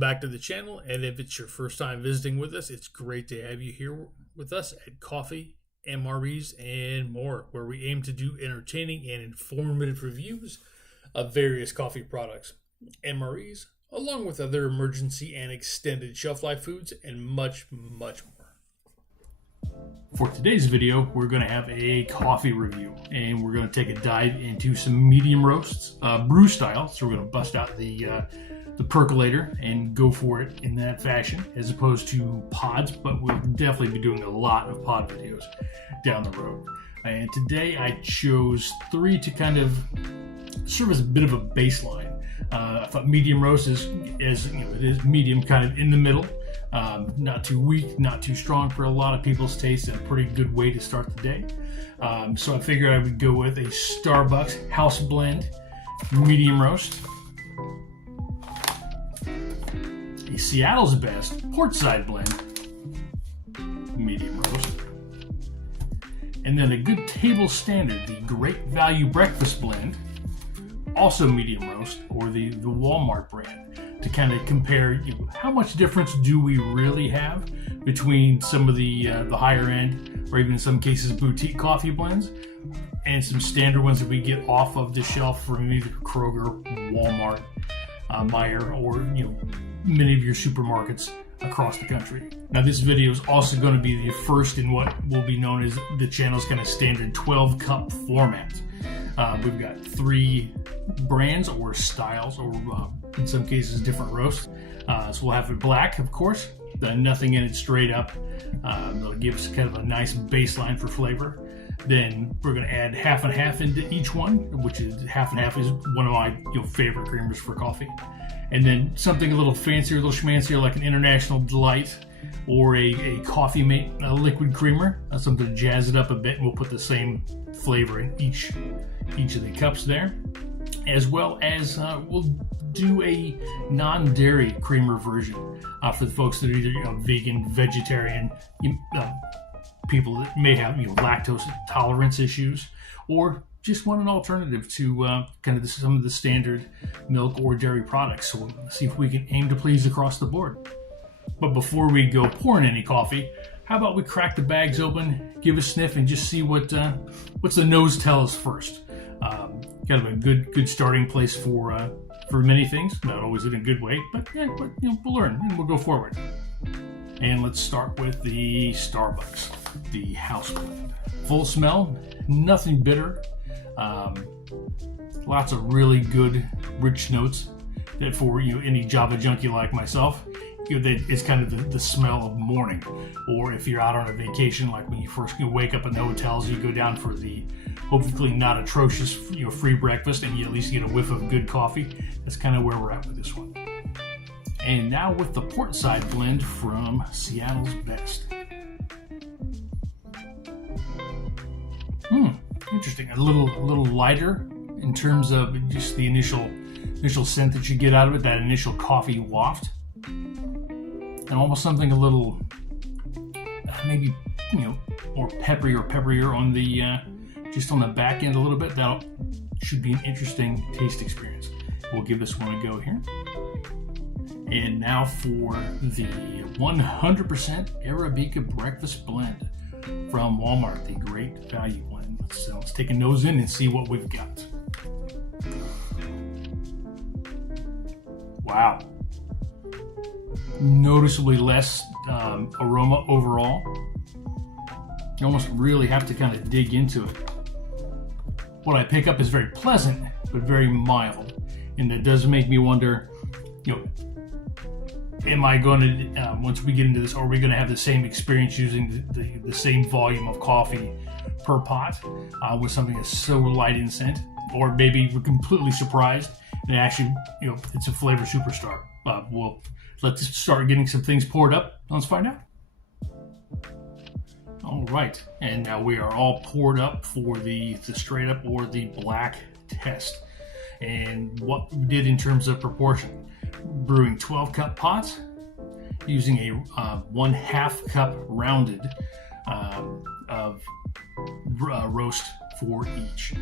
back to the channel, and if it's your first time visiting with us, it's great to have you here with us at Coffee, MREs, and more, where we aim to do entertaining and informative reviews of various coffee products, MREs, along with other emergency and extended shelf life foods, and much, much more. For today's video, we're going to have a coffee review, and we're going to take a dive into some medium roasts, brew style. So we're going to bust out the percolator and go for it in that fashion, as opposed to pods, but we'll definitely be doing a lot of pod videos down the road. And today I chose three to kind of serve as a bit of a baseline. I thought medium roast is it is medium, kind of in the middle. Not too weak, not too strong for a lot of people's taste, and a pretty good way to start the day. So I figured I would go with a Starbucks house blend medium roast, a Seattle's Best portside blend medium roast, and then a good table standard, the Great Value breakfast blend, also medium roast, or the Walmart brand, to kind of compare how much difference do we really have between some of the higher end, or even in some cases boutique coffee blends, and some standard ones that we get off of the shelf from either Kroger, Walmart, Meijer, or many of your supermarkets across the country. Now this video is also going to be the first in what will be known as the channel's kind of standard 12 cup format. We've got three brands or styles, or in some cases different roasts. So we'll have it black, of course, then nothing in it straight up. That'll give us kind of a nice baseline for flavor. Then we're going to add half and half into each one, which is half and half is one of my favorite creamers for coffee. And then something a little fancier, a little schmancier, like an International Delight or a Coffee Mate liquid creamer, something to jazz it up a bit. And we'll put the same flavor in each of the cups there, as well as we'll do a non-dairy creamer version for the folks that are either vegan, vegetarian, people that may have lactose tolerance issues, or just want an alternative to kind of some of the standard milk or dairy products. So we'll see if we can aim to please across the board. But before we go pouring any coffee, how about we crack the bags open, give a sniff, and just see what's the nose tell us first. Kind of a good starting place for many things. Not always in a good way, but we'll learn and we'll go forward. And let's start with the Starbucks, the house blend. Full smell, nothing bitter. Lots of really good rich notes that for any Java junkie like myself, that is kind of the smell of morning. Or if you're out on a vacation, like when you first wake up in the hotels, you go down for the hopefully not atrocious free breakfast, and you at least get a whiff of good coffee. That's kind of where we're at with this one. And now with the portside blend from Seattle's Best. Interesting. A little lighter in terms of just the initial scent that you get out of it, that initial coffee waft, and almost something a little maybe more peppier on the just on the back end a little bit. That should be an interesting taste experience. We'll give this one a go here. And now for the 100% Arabica breakfast blend from Walmart, the Great Value blend. So let's take a nose in and see what we've got. Wow. Noticeably less aroma overall. You almost really have to kind of dig into it. What I pick up is very pleasant, but very mild. And that does make me wonder, am I going to, once we get into this, are we going to have the same experience using the same volume of coffee per pot with something that's so light in scent? Or maybe we're completely surprised and actually, it's a flavor superstar. Let's start getting some things poured up. Let's find out. All right, and now we are all poured up for the straight up or the black test. And what we did in terms of proportion, brewing 12 cup pots using a 1/2 cup rounded of roast for each,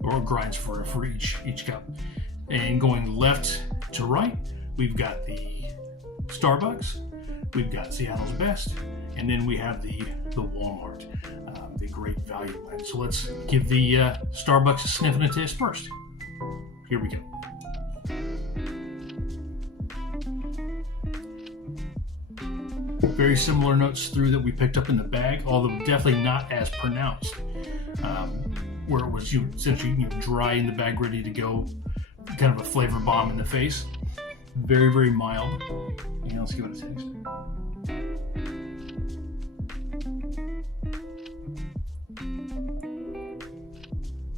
or grinds for each cup, and going left to right we've got the Starbucks, we've got Seattle's Best, and then we have the Walmart, the Great Value blend. So let's give the Starbucks a sniff and a taste first. Here we go. Very similar notes through that we picked up in the bag, although definitely not as pronounced. Where it was essentially dry in the bag, ready to go, kind of a flavor bomb in the face. Very, very mild. And let's give it a taste.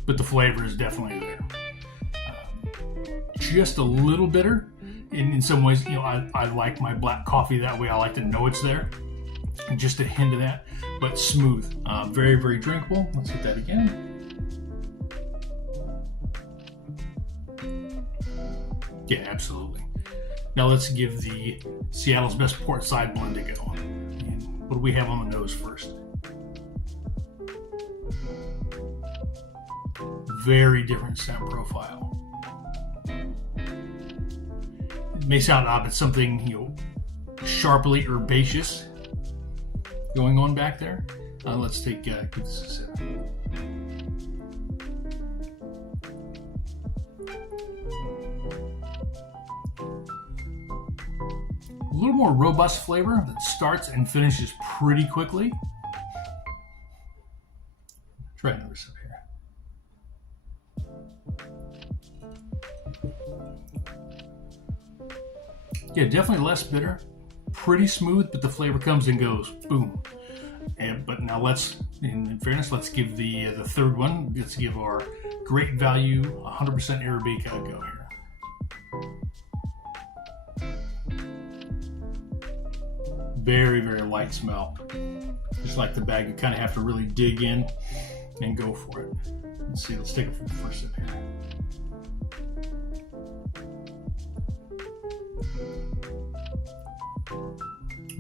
But the flavor is definitely there. Just a little bitter. In some ways, I like my black coffee that way. I like to know it's there. Just a hint of that, but smooth. Very, very drinkable. Let's hit that again. Yeah, absolutely. Now let's give the Seattle's Best Port Side blend a go. And what do we have on the nose first? Very different scent profile. It may sound odd, but something sharply herbaceous going on back there. Let's give this a sip. A little more robust flavor that starts and finishes pretty quickly. Try another sip here. Yeah, definitely less bitter. Pretty smooth, but the flavor comes and goes. Boom. But now in fairness, let's give the third one. Let's give our Great Value 100% Arabica a go here. Very, very light smell. Just like the bag, you kind of have to really dig in and go for it. Let's see, let's take it from the first sip here.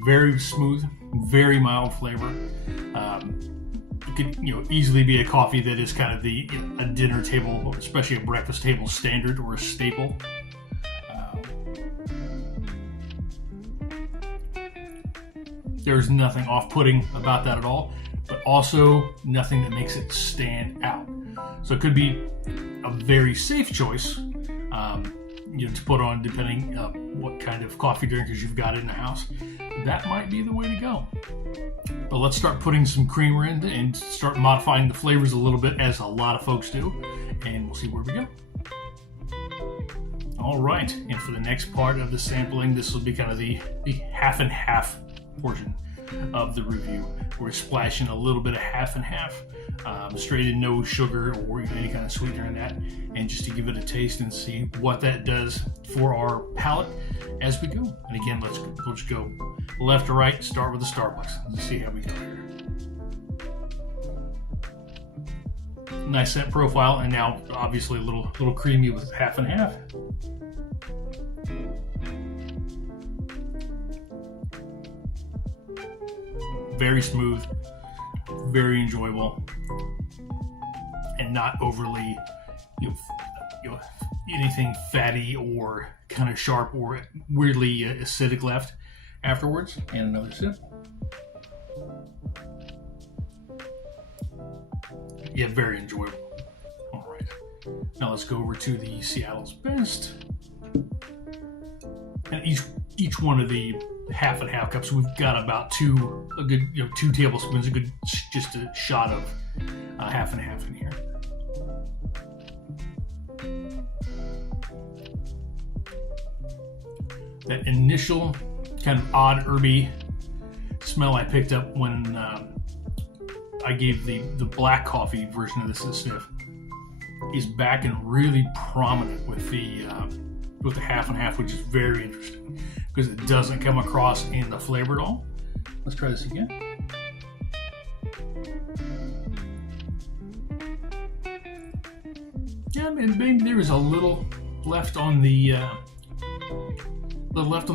Very smooth, very mild flavor. It could easily be a coffee that is kind of a dinner table, especially a breakfast table standard or a staple. There's nothing off-putting about that at all, but also nothing that makes it stand out. So it could be a very safe choice, to put on depending what kind of coffee drinkers you've got in the house. That might be the way to go. But let's start putting some creamer in and start modifying the flavors a little bit, as a lot of folks do, and we'll see where we go. All right, and for the next part of the sampling, this will be kind of the half and half portion of the review. We're splashing a little bit of half and half, straight in, no sugar or any kind of sweetener in that, and just to give it a taste and see what that does for our palate as we go. And again, we'll just go left to right, start with the Starbucks. Let's see how we go here. Nice scent profile, and now obviously a little creamy with half and half. Very smooth, very enjoyable, and not overly, anything fatty or kind of sharp or weirdly acidic left afterwards. And another sip. Yeah, very enjoyable. All right, now let's go over to the Seattle's Best, and each one of the half and half cups, we've got about two tablespoons, just a shot of half and half in here. That initial kind of odd herby smell I picked up when I gave the black coffee version of this a sniff is back and really prominent with the half and half, which is very interesting because it doesn't come across in the flavor at all. Let's try this again. Yeah, maybe there is a little left on the tongue, the left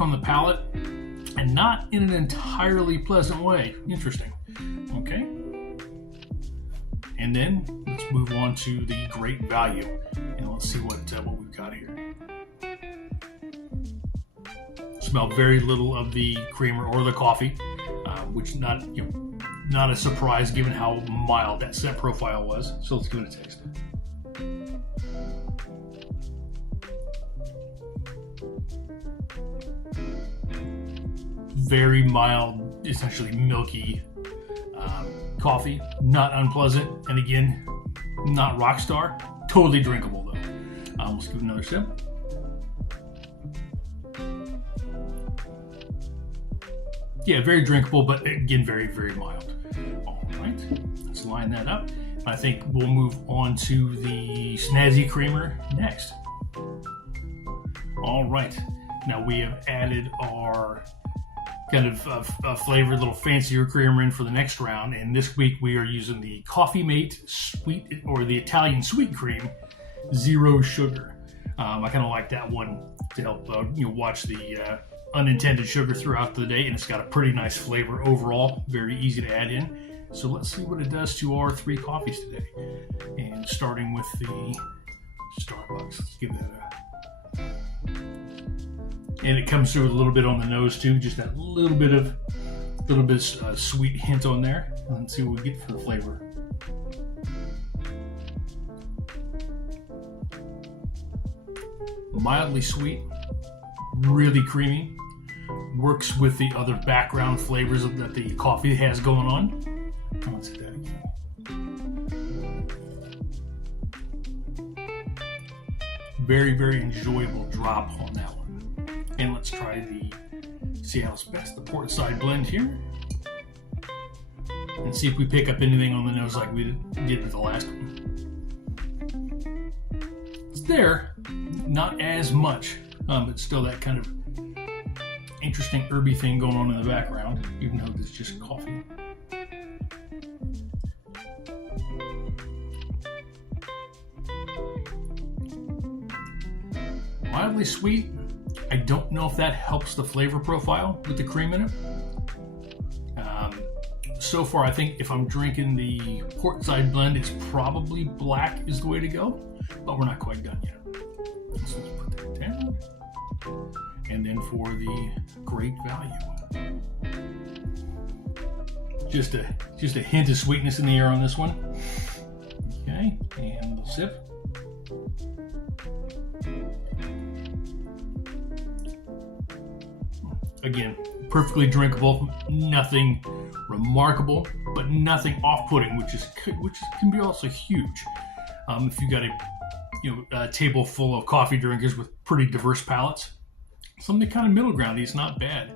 on the palate, and not in an entirely pleasant way. Interesting. Okay. And then let's move on to the Great Value, and let's see what we've got here. smell very little of the creamer or the coffee, which not a surprise given how mild that scent profile was. So let's give it a taste. Very mild, essentially milky coffee, not unpleasant, and again, not rock star. Totally drinkable though. Let's give it another sip. Yeah, very drinkable, but again, very, very mild. All right, let's line that up. I think we'll move on to the snazzy creamer next. All right, now we have added our kind of a flavored little fancier creamer in for the next round, and this week we are using the Coffee Mate Sweet, or the Italian Sweet Cream, 0 sugar. I kind of like that one to help watch the unintended sugar throughout the day, and it's got a pretty nice flavor overall, very easy to add in. So let's see what it does to our 3 coffees today. And starting with the Starbucks, let's give that and it comes through with a little bit on the nose too, just that little bit of sweet hint on there. Let's see what we get for the flavor. Mildly sweet, really creamy, works with the other background flavors that the coffee has going on. Let's hit that again. Very, very enjoyable drop on that one. And let's try the Seattle's Best, the port side blend here, and see if we pick up anything on the nose like we did with the last one. It's there, not as much, but still that kind of interesting herby thing going on in the background, even though it's just coffee. Mildly sweet. I don't know if that helps the flavor profile with the cream in it. So far, I think if I'm drinking the port side blend, it's probably black is the way to go, but we're not quite done yet. So let's put that down. And then for the great value, just a hint of sweetness in the air on this one. Okay, and a sip. Again, perfectly drinkable, nothing remarkable, but nothing off-putting, which can be also huge. If you got a table full of coffee drinkers with pretty diverse palates, something kind of middle ground is not bad.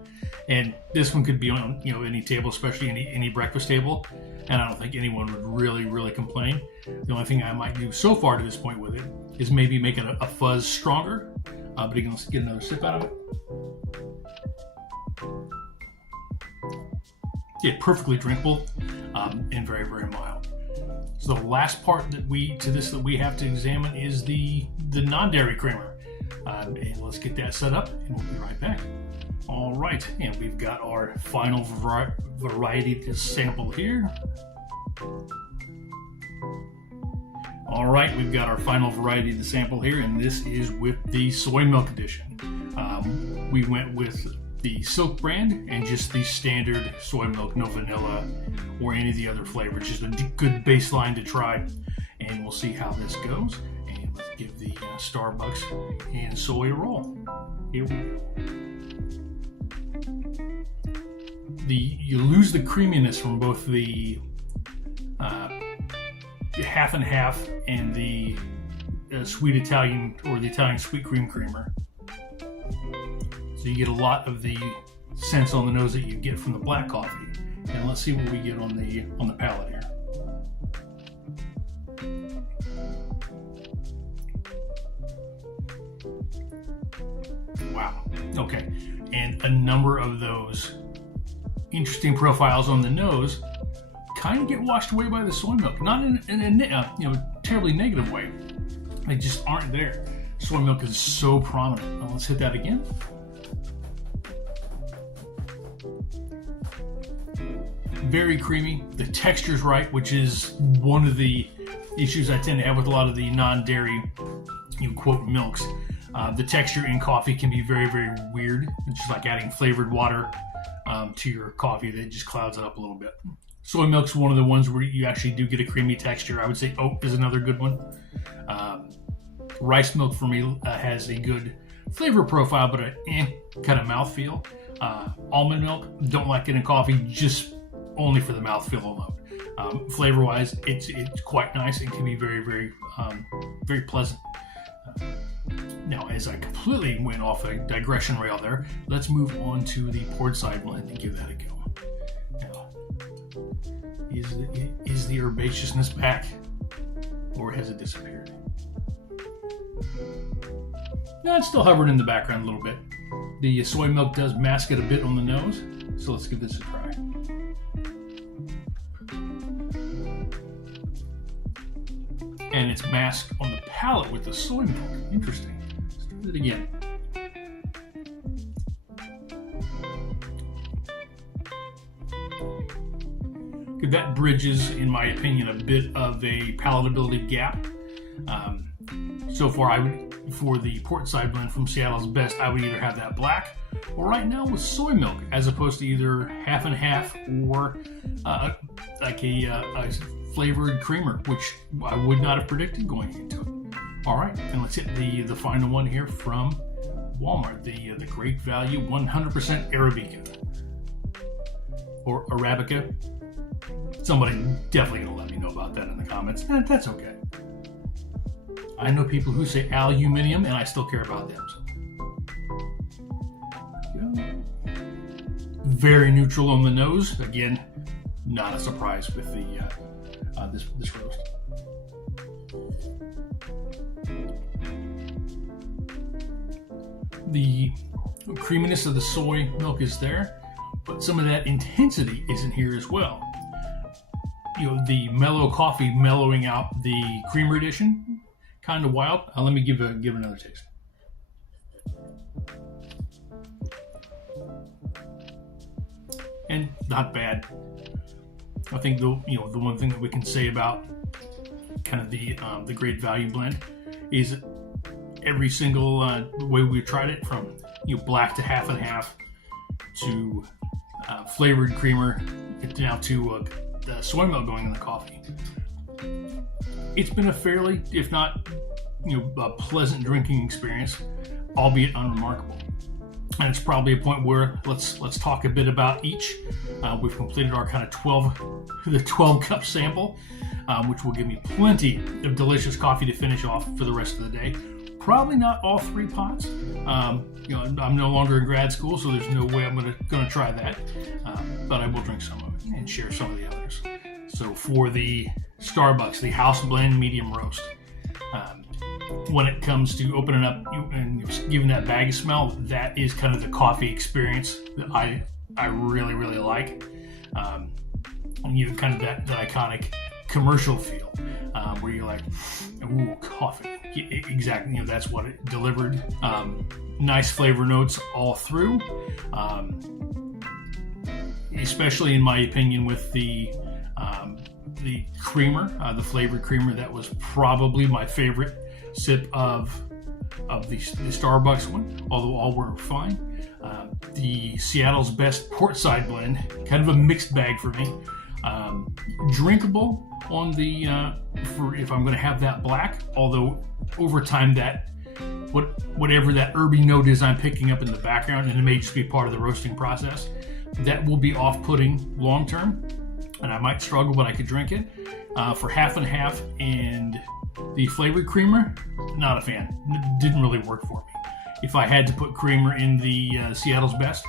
And this one could be on any table, especially any breakfast table, and I don't think anyone would really complain. The only thing I might do so far to this point with it is maybe make it a fuzz stronger. But again, let's get another sip out of it. Yeah, perfectly drinkable, and very, very mild. So the last part that we have to examine is the non-dairy creamer. And let's get that set up, and we'll be right back. All right, and we've got our final variety to sample here. All right, we've got our final variety to sample here, and this is with the soy milk edition. We went with the Silk brand and just the standard soy milk, no vanilla or any of the other flavors. Just a good baseline to try, and we'll see how this goes. And let's give the Starbucks and soy a roll. Here we go. You lose the creaminess from both the half and half and the sweet Italian or the Italian sweet cream creamer. So you get a lot of the sense on the nose that you get from the black coffee. And let's see what we get on the palate here. Wow. Okay. And a number of those interesting profiles on the nose kind of get washed away by the soy milk. Not in a terribly negative way. They just aren't there. Soy milk is so prominent. Now let's hit that again. Very creamy. The texture's right, which is one of the issues I tend to have with a lot of the non-dairy, quote, milks. The texture in coffee can be very, very weird. It's just like adding flavored water to your coffee that just clouds it up a little bit. Soy milk's one of the ones where you actually do get a creamy texture. I would say oat is another good one. Rice milk for me has a good flavor profile, but a kind of mouthfeel. Almond milk, don't like it in coffee, just only for the mouthfeel alone. Flavor-wise, it's quite nice and can be very, very, very pleasant. Now, as I completely went off a digression rail there, let's move on to the port side blend and give that a go. Now, is the herbaceousness back, or has it disappeared? No, it's still hovering in the background a little bit. The soy milk does mask it a bit on the nose, so let's give this a try. And it's masked on the palate with the soy milk. Interesting. Let's do it again. Okay, that bridges, in my opinion, a bit of a palatability gap. So far, for the port side blend from Seattle's Best, I would either have that black, or right now with soy milk, as opposed to either half and half or like a flavored creamer, which I would not have predicted going into it. All right, and let's hit the final one here from Walmart, the Great Value 100% Arabica or Arabica. Somebody definitely gonna let me know about that in the comments. That's okay. I know people who say aluminium, and I still care about them. So. Very neutral on the nose. Again, not a surprise with the this roast. The creaminess of the soy milk is there, but some of that intensity isn't here as well. You know, the mellow coffee mellowing out the creamer edition. Kind of wild. Let me give another taste. And not bad. I think the one thing that we can say about kind of the Great Value blend is every single way we tried it, from black to half and half to flavored creamer, now to the soy milk going in the coffee. It's been a fairly, if not, a pleasant drinking experience, albeit unremarkable. And it's probably a point where let's talk a bit about each. We've completed our kind of 12 cup sample, which will give me plenty of delicious coffee to finish off for the rest of the day. Probably not all 3 pots. I'm no longer in grad school, so there's no way I'm gonna try that. But I will drink some of it and share some of the others. So for the Starbucks, the house blend medium roast, when it comes to opening up and giving that bag smell, that is kind of the coffee experience that I really, really like. Kind of that iconic commercial feel, where you're like, ooh, coffee. Exactly, that's what it delivered. Nice flavor notes all through, especially in my opinion with the creamer, the flavored creamer. That was probably my favorite sip of the Starbucks one, although all were fine. The Seattle's Best port side blend, kind of a mixed bag for me. Drinkable on the for if I'm going to have that black, although over time that whatever that herby note is I'm picking up in the background, and it may just be part of the roasting process, that will be off-putting long term, and I might struggle, but I could drink it. For half and half and the flavored creamer, not a fan. Didn't really work for me. If I had to put creamer in the Seattle's Best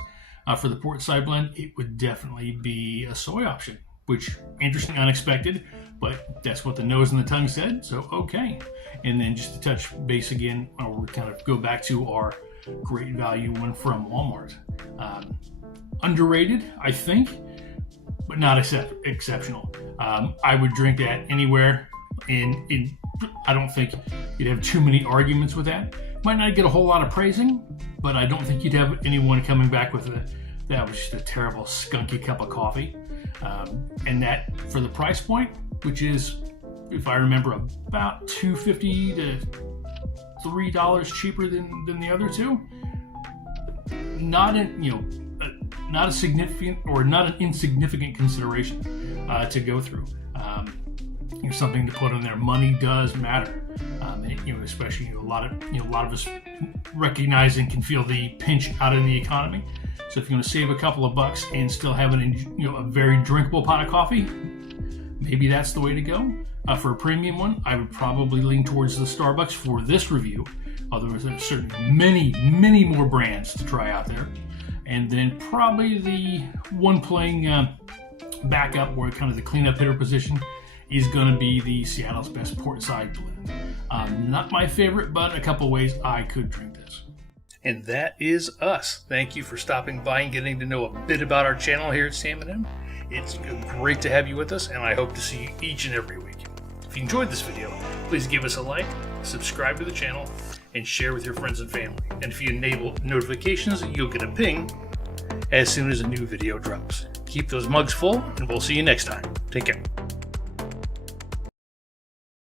for the port side blend, it would definitely be a soy option, which interesting, unexpected, but that's what the nose and the tongue said, so okay. And then just to touch base again, we'll kind of go back to our Great Value one from Walmart. Underrated, I think, but not exceptional. I would drink that anywhere, and I don't think you'd have too many arguments with that. Might not get a whole lot of praising, but I don't think you'd have anyone coming back with that was just a terrible, skunky cup of coffee. And that for the price point, which is, if I remember, about $2.50 to $3 cheaper than the other two. Not a significant or not an insignificant consideration to go through. Something to put on there. Money does matter, especially a lot of us recognize and can feel the pinch out in the economy. So if you want to save a couple of bucks and still have a very drinkable pot of coffee, maybe that's the way to go. For a premium one, I would probably lean towards the Starbucks for this review. Although there's certainly many more brands to try out there. And then probably the one playing backup or kind of the cleanup hitter position is going to be the Seattle's Best Portside Blend. Not my favorite, but a couple ways I could drink this. And that is us. Thank you for stopping by and getting to know a bit about our channel here at Sam & M. It's great to have you with us, and I hope to see you each and every week. If you enjoyed this video, please give us a like, subscribe to the channel, and share with your friends and family. And if you enable notifications, you'll get a ping as soon as a new video drops. Keep those mugs full, and we'll see you next time. Take care.